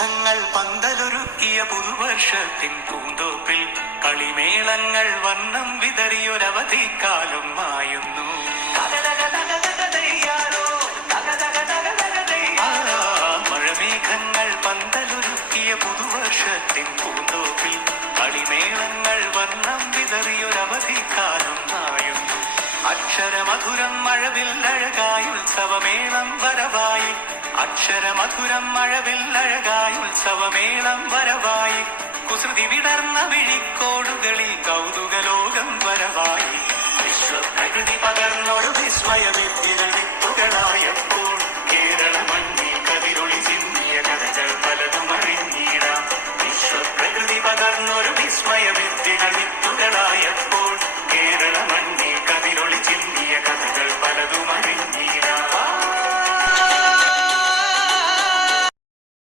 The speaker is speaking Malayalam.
മഴമേഘങ്ങൾ പന്തലൊരുക്കിയ പുതുവർഷത്തിൻ പൂന്തോപ്പിൽ കളിമേളങ്ങൾ വണ്ണം വിതറിയൊരവധിക്കാലം മായുന്നു. മഴമേഘങ്ങൾ പന്തലൊരുക്കിയ പുതുവർഷത്തിൻ പൂന്തോപ്പിൽ കളിമേളങ്ങൾ വണ്ണം വിതറിയൊരവധിക്കാലം മായുന്നു. അക്ഷരമധുരം മഴവില്ലഴകായി ഉത്സവമേളം വരവായി. അക്ഷരമധുരം മഴവില്ലഴകായി ഉത്സവമേളം വരവായി. കുസൃതി വിടർന്ന വിഴിക്കോടുകളിൽ കൗതുകലോകം വരവായി. വിശ്വപ്രകൃതി പകർന്നൊരു വിസ്മയ വിദ്യകളിൽ